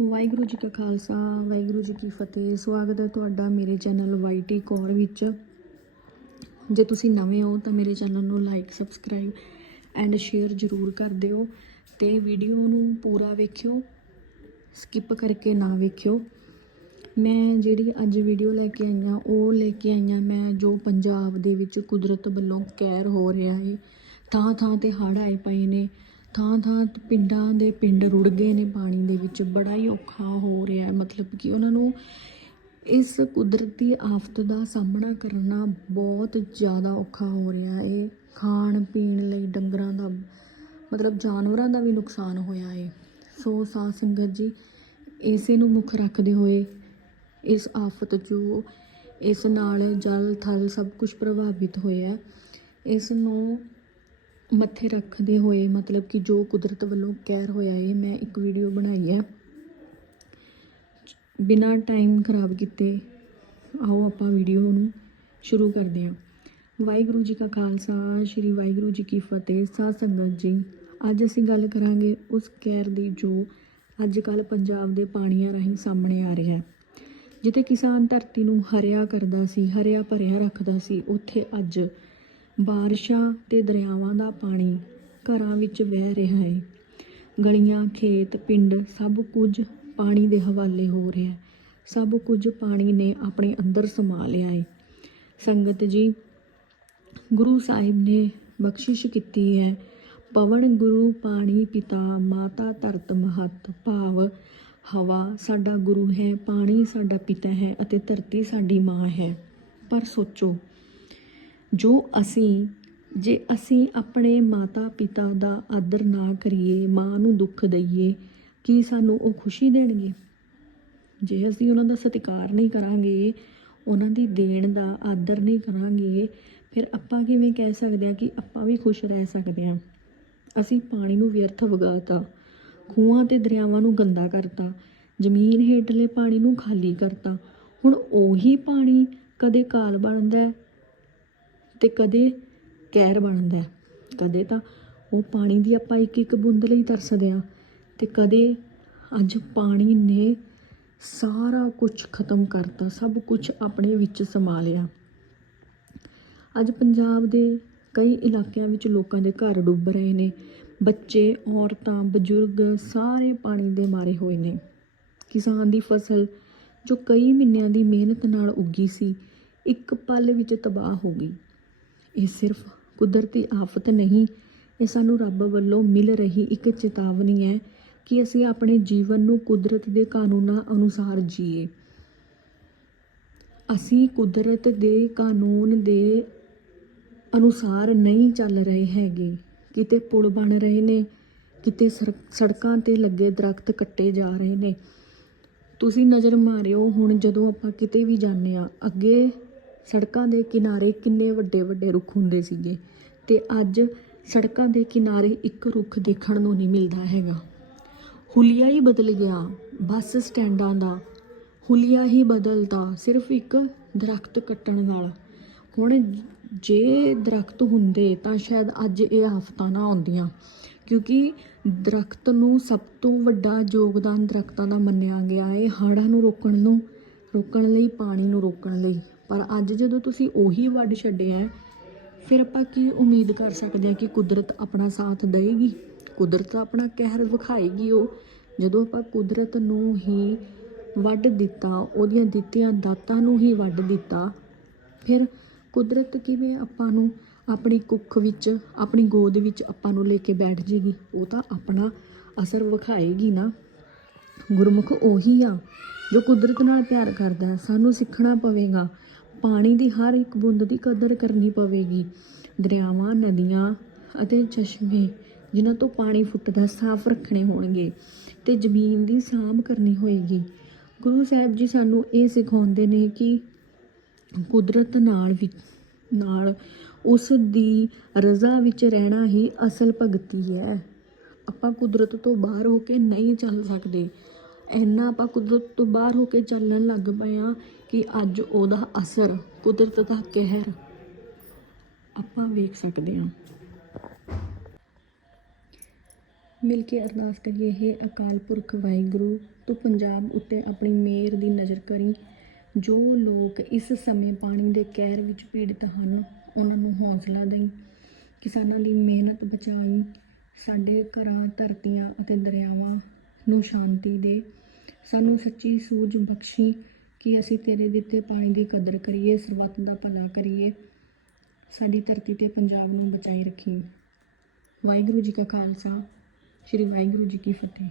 ਵਾਹਿਗੁਰੂ ਜੀ ਕਾ ਖਾਲਸਾ, ਵਾਹਿਗੁਰੂ ਜੀ ਕੀ ਫਤਿਹ। ਸਵਾਗਤ ਹੈ ਤੁਹਾਡਾ ਮੇਰੇ ਚੈਨਲ ਵਾਈਟੀ ਕੌਰ ਵਿੱਚ। ਜੇ ਤੁਸੀਂ ਨਵੇਂ ਹੋ ਤਾਂ ਮੇਰੇ ਚੈਨਲ ਨੂੰ ਲਾਈਕ, ਸਬਸਕ੍ਰਾਈਬ ਐਂਡ ਸ਼ੇਅਰ ਜ਼ਰੂਰ ਕਰ ਦਿਓ ਤੇ ਵੀਡੀਓ ਨੂੰ ਪੂਰਾ ਵੇਖਿਓ, ਸਕਿਪ ਕਰਕੇ ਨਾ ਵੇਖਿਓ। ਮੈਂ ਜਿਹੜੀ ਅੱਜ ਵੀਡੀਓ ਲੈ ਕੇ ਆਈ ਹਾਂ ਉਹ ਲੈ ਕੇ ਆਈ ਹਾਂ ਮੈਂ ਜੋ ਪੰਜਾਬ ਦੇ ਵਿੱਚ ਕੁਦਰਤ ਵੱਲੋਂ ਕਹਿਰ ਹੋ ਰਿਹਾ ਹੈ ਥਾਂ ਥਾਂ ਤੇ ਹੜ੍ਹ ਆਏ ਪਏ ਨੇ। ਥਾਂ ਥਾਂ ਪਿੰਡਾਂ ਦੇ ਪਿੰਡ ਰੁੜ ਗਏ ਨੇ ਪਾਣੀ ਦੇ ਵਿੱਚ। ਬੜਾ ਹੀ ਔਖਾ ਹੋ ਰਿਹਾ ਹੈ। ਮਤਲਬ ਕਿ ਉਹਨਾਂ ਨੂੰ ਇਸ ਕੁਦਰਤੀ ਆਫਤ ਦਾ ਸਾਹਮਣਾ ਕਰਨਾ ਬਹੁਤ ਜ਼ਿਆਦਾ ਔਖਾ ਹੋ ਰਿਹਾ ਹੈ। ਖਾਣ ਪੀਣ ਲਈ ਡੰਗਰਾਂ ਦਾ, ਮਤਲਬ ਜਾਨਵਰਾਂ ਦਾ ਵੀ ਨੁਕਸਾਨ ਹੋਇਆ ਹੈ। ਸੋ ਸਾਧ ਸੰਗਤ ਜੀ, ਇਸੇ ਨੂੰ ਮੁੱਖ ਰੱਖਦੇ ਹੋਏ ਇਸ ਆਫਤ ਜੋ ਇਸ ਨਾਲ ਜਲ ਥਲ ਸਭ ਕੁਝ ਪ੍ਰਭਾਵਿਤ ਹੋਇਆ ਇਸ ਨੂੰ ਮੱਥੇ ਰੱਖਦੇ ਹੋਏ, ਮਤਲਬ ਕਿ ਜੋ ਕੁਦਰਤ ਵੱਲੋਂ ਕਹਿਰ ਹੋਇਆ ਹੈ ਮੈਂ ਇੱਕ ਵੀਡੀਓ ਬਣਾਈ ਹੈ। ਬਿਨਾਂ ਟਾਈਮ ਖਰਾਬ ਕੀਤੇ, ਆਓ ਆਪਾਂ ਵੀਡੀਓ ਨੂੰ ਸ਼ੁਰੂ ਕਰਦੇ ਹਾਂ। ਵਾਹਿਗੁਰੂ ਜੀ ਕਾ ਖਾਲਸਾ, ਸ੍ਰੀ ਵਾਹਿਗੁਰੂ ਜੀ ਕੀ ਫਤਿਹ, ਸਾਧ ਸੰਗਤ ਜੀ। ਅੱਜ ਅਸੀਂ ਗੱਲ ਕਰਾਂਗੇ ਉਸ ਕਹਿਰ ਦੀ ਜੋ ਅੱਜ ਕੱਲ ਪੰਜਾਬ ਦੇ ਪਾਣੀਆਂ ਰਾਹੀਂ ਸਾਹਮਣੇ ਆ ਰਿਹਾ ਹੈ। ਜਿੱਥੇ ਕਿਸਾਨ ਧਰਤੀ ਨੂੰ ਹਰਿਆ ਕਰਦਾ ਸੀ, ਹਰਿਆ ਭਰਿਆ ਰੱਖਦਾ ਸੀ, ਉੱਥੇ ਅੱਜ ਬਾਰਿਸ਼ਾਂ ਤੇ ਦਰਿਆਵਾਂ ਦਾ ਪਾਣੀ ਘਰਾਂ ਵਿੱਚ ਵਹਿ ਰਿਹਾ ਹੈ ਗਲੀਆਂ, ਖੇਤ, ਪਿੰਡ ਸਭ ਕੁਝ ਪਾਣੀ ਦੇ ਹਵਾਲੇ ਹੋ ਰਿਹਾ ਹੈ ਸਭ ਕੁਝ ਪਾਣੀ ਨੇ ਆਪਣੇ ਅੰਦਰ ਸਮਾ ਲਿਆ ਹੈ ਸੰਗਤ ਜੀ, ਗੁਰੂ ਸਾਹਿਬ ਨੇ ਬਖਸ਼ਿਸ਼ ਕੀਤੀ ਹੈ, ਪਵਨ ਗੁਰੂ ਪਾਣੀ ਪਿਤਾ, ਮਾਤਾ ਧਰਤ ਮਹਤ, ਭਾਵ ਹਵਾ ਸਾਡਾ ਗੁਰੂ ਹੈ, ਪਾਣੀ ਸਾਡਾ ਪਿਤਾ ਹੈ ਅਤੇ ਧਰਤੀ ਸਾਡੀ ਮਾਂ ਹੈ। ਪਰ ਸੋਚੋ ਜੋ ਅਸੀਂ, ਜੇ ਅਸੀਂ ਆਪਣੇ ਮਾਤਾ ਪਿਤਾ ਦਾ ਆਦਰ ਨਾ ਕਰੀਏ, ਮਾਂ ਨੂੰ ਦੁੱਖ ਦਈਏ, ਕੀ ਸਾਨੂੰ ਉਹ ਖੁਸ਼ੀ ਦੇਣਗੇ? ਜੇ ਅਸੀਂ ਉਹਨਾਂ ਦਾ ਸਤਿਕਾਰ ਨਹੀਂ ਕਰਾਂਗੇ, ਉਹਨਾਂ ਦੀ ਦੇਣ ਦਾ ਆਦਰ ਨਹੀਂ ਕਰਾਂਗੇ, ਫਿਰ ਆਪਾਂ ਕਿਵੇਂ ਕਹਿ ਸਕਦੇ ਹਾਂ ਕਿ ਆਪਾਂ ਵੀ ਖੁਸ਼ ਰਹਿ ਸਕਦੇ ਹਾਂ? ਅਸੀਂ ਪਾਣੀ ਨੂੰ ਵਿਅਰਥ ਵਗਾਤਾ, ਖੂਹਾਂ ਤੇ ਦਰਿਆਵਾਂ ਨੂੰ ਗੰਦਾ ਕਰਤਾ, ਜ਼ਮੀਨ ਹੇਠਲੇ ਪਾਣੀ ਨੂੰ ਖਾਲੀ ਕਰਤਾ। ਹੁਣ ਉਹੀ ਪਾਣੀ ਕਦੇ ਕਾਲ ਬਣਦਾ ਤੇ ਕਦੇ ਕਹਿਰ ਬਣਦਾ ਕਦੇ ਤਾਂ ਉਹ ਪਾਣੀ ਦੀ ਆਪਾਂ ਇੱਕ ਇੱਕ ਬੂੰਦ ਲਈ ਤਰਸਦੇ ਹਾਂ ਤੇ ਕਦੇ ਅੱਜ ਪਾਣੀ ਨੇ ਸਾਰਾ ਕੁਝ ਖਤਮ ਕਰਤਾ, ਸਭ ਕੁਝ ਆਪਣੇ ਵਿੱਚ ਸਮਾ ਲਿਆ ਅੱਜ ਪੰਜਾਬ ਦੇ ਕਈ ਇਲਾਕਿਆਂ ਵਿੱਚ ਲੋਕਾਂ ਦੇ ਘਰ ਡੁੱਬ ਰਹੇ ਨੇ, ਬੱਚੇ, ਔਰਤਾਂ, ਬਜ਼ੁਰਗ ਸਾਰੇ ਪਾਣੀ ਦੇ ਮਾਰੇ ਹੋਏ ਨੇ। ਕਿਸਾਨ ਦੀ ਫਸਲ ਜੋ ਕਈ ਮਹੀਨਿਆਂ ਦੀ ਮਿਹਨਤ ਨਾਲ ਉੱਗੀ ਸੀ, ਇੱਕ ਪਲ ਵਿੱਚ ਤਬਾਹ ਹੋ ਗਈ। ਇਹ ਸਿਰਫ ਕੁਦਰਤੀ ਆਫਤ ਨਹੀਂ, ਇਹ ਸਾਨੂੰ ਰੱਬ ਵੱਲੋਂ ਮਿਲ ਰਹੀ ਇੱਕ ਚੇਤਾਵਨੀ ਹੈ ਕਿ ਅਸੀਂ ਆਪਣੇ ਜੀਵਨ ਨੂੰ ਕੁਦਰਤ ਦੇ ਕਾਨੂੰਨਾਂ ਅਨੁਸਾਰ ਜੀਏ। ਅਸੀਂ ਕੁਦਰਤ ਦੇ ਕਾਨੂੰਨ ਦੇ ਅਨੁਸਾਰ ਨਹੀਂ ਚੱਲ ਰਹੇ ਹੈਗੇ। ਕਿਤੇ ਪੁਲ ਬਣ ਰਹੇ ਨੇ, ਕਿਤੇ ਸੜਕ- ਸੜਕਾਂ ਤੇ ਲੱਗੇ ਦਰਖਤ ਕੱਟੇ ਜਾ ਰਹੇ ਨੇ। ਤੁਸੀਂ ਨਜ਼ਰ ਮਾਰਿਓ ਹੁਣ ਜਦੋਂ ਆਪਾਂ ਕਿਤੇ ਵੀ ਜਾਂਦੇ ਆ ਅੱਗੇ ਸੜਕਾਂ ਦੇ ਕਿਨਾਰੇ ਕਿੰਨੇ ਵੱਡੇ ਵੱਡੇ ਰੁੱਖ ਹੁੰਦੇ ਸੀਗੇ ਤੇ ਅੱਜ ਸੜਕਾਂ ਦੇ ਕਿਨਾਰੇ ਇੱਕ ਰੁੱਖ ਦੇਖਣ ਨੂੰ ਨਹੀਂ ਮਿਲਦਾ ਹੈਗਾ। ਹੁਲੀਆ ਹੀ ਬਦਲ ਗਿਆ, ਬੱਸ ਸਟੈਂਡਾਂ ਦਾ। ਹੁਲੀਆ ਹੀ ਬਦਲਤਾ ਸਿਰਫ ਇੱਕ ਦਰਖਤ ਕੱਟਣ ਨਾਲ। ਹੁਣ ਜੇ ਦਰਖਤ ਹੁੰਦੇ ਤਾਂ ਸ਼ਾਇਦ ਅੱਜ ਇਹ ਆਫਤਾਂ ਨਾ ਆਉਂਦੀਆਂ, ਕਿਉਂਕਿ ਦਰਖਤ ਨੂੰ ਸਭ ਤੋਂ ਵੱਡਾ ਯੋਗਦਾਨ ਦਰਖਤਾਂ ਦਾ ਮੰਨਿਆ ਗਿਆ ਹੈ, ਹੜ੍ਹਾਂ ਨੂੰ ਰੋਕਣ ਨੂੰ, ਰੋਕਣ ਲਈ, ਪਾਣੀ ਨੂੰ ਰੋਕਣ ਲਈ। ਪਰ ਅੱਜ ਜਦੋਂ ਤੁਸੀਂ ਉਹੀ ਵੱਢ ਛੱਡਿਆ ਹੈ, ਫਿਰ ਆਪਾਂ ਕੀ ਉਮੀਦ ਕਰ ਸਕਦੇ ਹਾਂ ਕਿ ਕੁਦਰਤ ਆਪਣਾ ਸਾਥ ਦੇਵੇਗੀ ਕੁਦਰਤ ਆਪਣਾ ਕਹਿਰ ਵਿਖਾਏਗੀ ਉਹ। ਜਦੋਂ ਆਪਾਂ ਕੁਦਰਤ ਨੂੰ ਹੀ ਵੱਢ ਦਿੱਤਾ ਉਹਦੀਆਂ ਦਿੱਤੀਆਂ ਦਾਤਾਂ ਨੂੰ ਹੀ ਵੱਢ ਦਿੱਤਾ ਫਿਰ ਕੁਦਰਤ ਕਿਵੇਂ ਆਪਾਂ ਨੂੰ ਆਪਣੀ ਕੁੱਖ ਵਿੱਚ ਆਪਣੀ ਗੋਦ ਵਿੱਚ ਆਪਾਂ ਨੂੰ ਲੈ ਕੇ ਬੈਠ ਜੇਗੀ? ਉਹ ਤਾਂ ਆਪਣਾ ਅਸਰ ਵਿਖਾਏਗੀ ਨਾ। ਗੁਰਮੁਖ ਉਹੀ ਆ ਜੋ ਕੁਦਰਤ ਨਾਲ ਪਿਆਰ ਕਰਦਾ ਸਾਨੂੰ ਸਿੱਖਣਾ ਪਵੇਗਾ। ਪਾਣੀ ਦੀ ਹਰ ਇੱਕ ਬੂੰਦ ਦੀ ਕਦਰ ਕਰਨੀ ਪਵੇਗੀ। ਦਰਿਆਵਾਂ, ਨਦੀਆਂ ਅਤੇ ਚਸ਼ਮੇ, ਜਿਨ੍ਹਾਂ ਤੋਂ ਪਾਣੀ ਫੁੱਟਦਾ ਸਾਫ਼ ਰੱਖਣੇ ਹੋਣਗੇ ਤੇ ਜ਼ਮੀਨ ਦੀ ਸਾਂਭ ਕਰਨੀ ਹੋਏਗੀ। ਗੁਰੂ ਸਾਹਿਬ ਜੀ ਸਾਨੂੰ ਇਹ ਸਿਖਾਉਂਦੇ ਨੇ ਕਿ ਕੁਦਰਤ ਨਾਲ ਵੀ, ਨਾਲ ਉਸ ਦੀ ਰਜ਼ਾ ਵਿੱਚ ਰਹਿਣਾ ਹੀ ਅਸਲ ਭਗਤੀ ਹੈ। ਆਪਾਂ ਕੁਦਰਤ ਤੋਂ ਬਾਹਰ ਹੋ ਕੇ ਨਹੀਂ ਚੱਲ ਸਕਦੇ। ਇੰਨਾ ਆਪਾਂ ਕੁਦਰਤ ਤੋਂ ਬਾਹਰ ਹੋ ਕੇ ਚੱਲਣ ਲੱਗ ਪਏ ਆ ਕਿ ਅੱਜ ਉਹਦਾ ਅਸਰ ਕੁਦਰਤ ਦਾ ਕਹਿਰ ਆਪਾਂ ਵੇਖ ਸਕਦੇ ਹਾਂ। ਮਿਲ ਕੇ ਅਰਦਾਸ ਕਰੀਏ, ਹੈ ਅਕਾਲ ਪੁਰਖ ਵਾਹਿਗੁਰੂ, ਤੂੰ ਪੰਜਾਬ ਉੱਤੇ ਆਪਣੀ ਮਿਹਰ ਦੀ ਨਜ਼ਰ ਕਰੀ। ਜੋ ਲੋਕ ਇਸ ਸਮੇਂ ਪਾਣੀ ਦੇ ਕਹਿਰ ਵਿੱਚ ਪੀੜਤ ਹਨ, ਉਹਨਾਂ ਨੂੰ ਹੌਸਲਾ ਦੇਈ। ਕਿਸਾਨਾਂ ਦੀ ਮਿਹਨਤ ਬਚਾਈ। ਸਾਡੇ ਘਰਾਂ, ਧਰਤੀਆਂ ਅਤੇ ਦਰਿਆਵਾਂ ਨੂੰ ਸ਼ਾਂਤੀ ਦੇ। ਸਾਨੂੰ ਸੱਚੀ ਸੂਝ ਬਖਸ਼ੀ ਕਿ ਅਸੀਂ ਤੇਰੇ ਦਿੱਤੇ ਪਾਣੀ ਦੀ ਕਦਰ ਕਰੀਏ, ਸਰਬੱਤ ਦਾ ਭਲਾ ਕਰੀਏ। ਸਾਡੀ ਧਰਤੀ ਤੇ ਪੰਜਾਬ ਨੂੰ ਬਚਾਈ ਰੱਖੀ ਵਾਹਿਗੁਰੂ ਜੀ ਕਾ ਖਾਲਸਾ, ਸ੍ਰੀ ਵਾਹਿਗੁਰੂ ਜੀ ਕੀ ਫਤਿਹ।